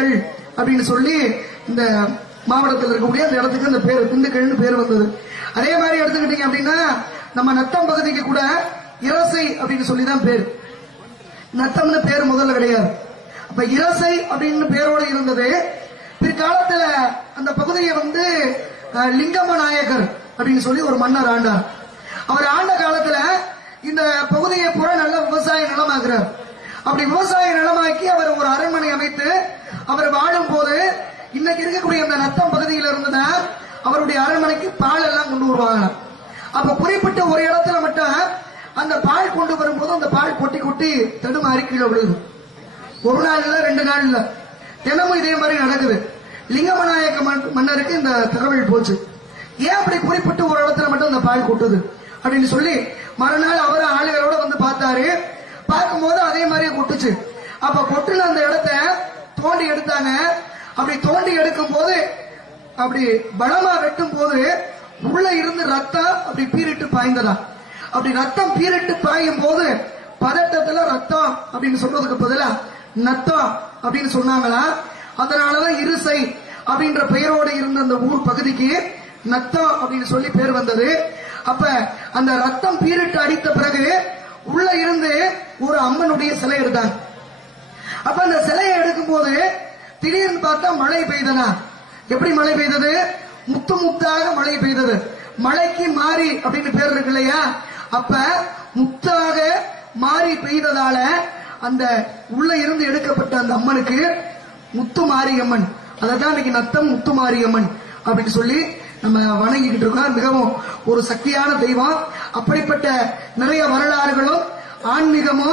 திண்டுக்கல் அப்படின்னு சொல்லி இந்த மாவட்டத்தில் இருக்கக்கூடிய அந்த இடத்துக்கு அந்த பேர் திண்டுக்கல்னு பேர் வந்தது. அதே மாதிரி எடுத்துக்கிட்டீங்க அப்படின்னா நம்ம நத்தம் பகுதிக்கு கூட இரசை அப்படின்னு சொல்லிதான் பேர். நத்தம்னு பேர் முதல்ல கிடையாது. அப்ப இரசை அப்படின்னு பேரோடு இருந்தது. பிற்காலத்துல அந்த பகுதியை லிங்கம நாயக்கர் அப்படின்னு சொல்லி ஒரு மன்னர் ஆண்டார். அவர் ஆண்ட காலத்துல இந்த பகுதியை பூரா நல்ல விவசாய நிலமாக்குறார். அப்படி விவசாய நிலமாக்கி அவர் ஒரு அரண்மனை அமைத்து அவர் வாழும் போது இன்னைக்கு இருக்கக்கூடிய அந்த நத்தம் பகுதியில் இருந்துதான் அவருடைய அரண்மனைக்கு பால் எல்லாம் கொண்டு வருவாங்க. அப்ப குறிப்பிட்ட ஒரு இடத்துல மட்டும் அந்த பால் கொண்டு வரும்போது அந்த பால் கொட்டி கொட்டி தடுமாறி கீழே விழுது. ஒரு நாள் இல்ல, 2 நாள் இல்ல, தினமும் இதே மாதிரி நடக்குது. லிங்கமநாயக்க மன்னருக்கு இந்த தகவல் போச்சு. ஏன் அப்படி குறிப்பிட்டு ஒரு இடத்துல மட்டும் இந்த பால் கொட்டுது அப்படின்னு சொல்லி மறுநாள் அவர் ஆளுகளோட பார்த்தாரு. பார்க்கும்போது அதே மாதிரியே கொட்டுச்சு. அப்ப கொட்டுல அந்த இடத்த தோண்டி எடுத்தாங்க. அப்படி தோண்டி எடுக்கும் போது அப்படி பலமா வெட்டும் போது உள்ள இருந்து ரத்தம் அப்படி பீரிட்டு பாய்ந்ததா. அப்படி ரத்தம் பீரிட்டு பாயும் போது பதட்டத்துல ரத்தம் அப்படின்னு சொல்றதுக்கு பதிலா நத்தம் அப்படின்னு சொன்னாங்களா. அதனாலதான் இருசை அப்படின்ற பெயரோடு இருந்த அந்த ஊர் பகுதிக்கு நத்தம் அப்படின்னு சொல்லி பேர் வந்தது. அப்ப அந்த ரத்தம் பீரிட்டு அடித்த பிறகு உள்ள இருந்து ஒரு அம்மனுடைய சிலை எடுத்தாங்க. அப்ப அந்த சிலையை எடுக்கும் போது திடீர்னு பார்த்தா மழை பெய்தனா. எப்படி மழை பெய்தது? முத்து முத்தாக மழை பெய்தது. மழைக்கு மாறி அப்படின்னு பேர் இருக்கு இல்லையா. அப்ப முத்தாக மாறி பெய்ததால அந்த உள்ள இருந்து எடுக்கப்பட்ட அந்த அம்மனுக்கு முத்து மாரியம்மன், அதான் இன்னைக்கு நத்தம் முத்து மாரியம்மன் அப்படின்னு சொல்லி நம்ம வணங்கிக்கிட்டு இருக்கோம். மிகவும் ஒரு சக்தியான தெய்வம். அப்படிப்பட்ட நிறைய வரலாறுகளும் ஆன்மீகமும்